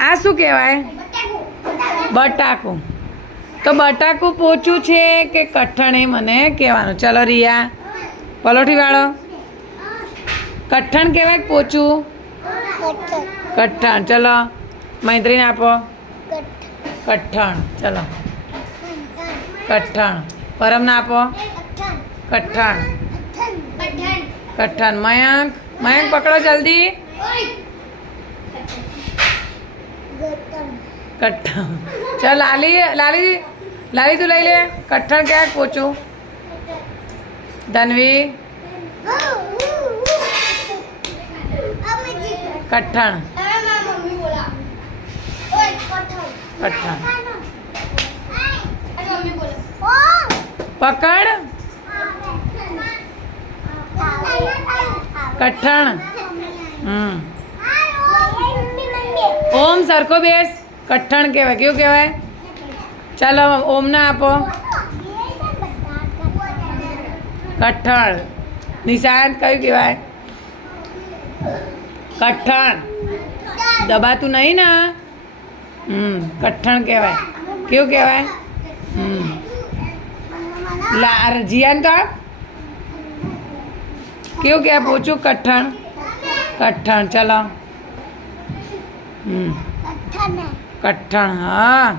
આ શું કહેવાય? બટાકું. તો બટાકું પોચું છે કે કઠણ એ મને કહેવાનું? ચલો રિયા પલોઠી વાળો. કઠણ કહેવાય પોચું? કઠણ. ચલો મૈત્રીને આપો. કઠણ. ચલો. કઠણ. પરમને આપો. કઠણ. કઠણ. મયંક. મયંક પકડો જલ્દી. कट्ठन चल लाली लाली जी लाली तू लाई ले। कट्ठन क्या है? कोचो धनवी। कट्ठन कट्ठन पकड़। हाँ। कट्ठन हम्म। ઓમ સરખો બેસ કઠણ કહેવાય કેવું કહેવાય ચાલો ઓમને આપો કઠણ નિશાંત કયું કહેવાય કઠણ દબાતું નહીં ને હમ કઠણ કહેવાય કેવું કહેવાય હમ લા જીયાન તો આપ કેવું કહેવાય પોચું કઠણ કઠણ ચલો ਕੱਠਣ ਕੱਠਣ ਹਾਂ।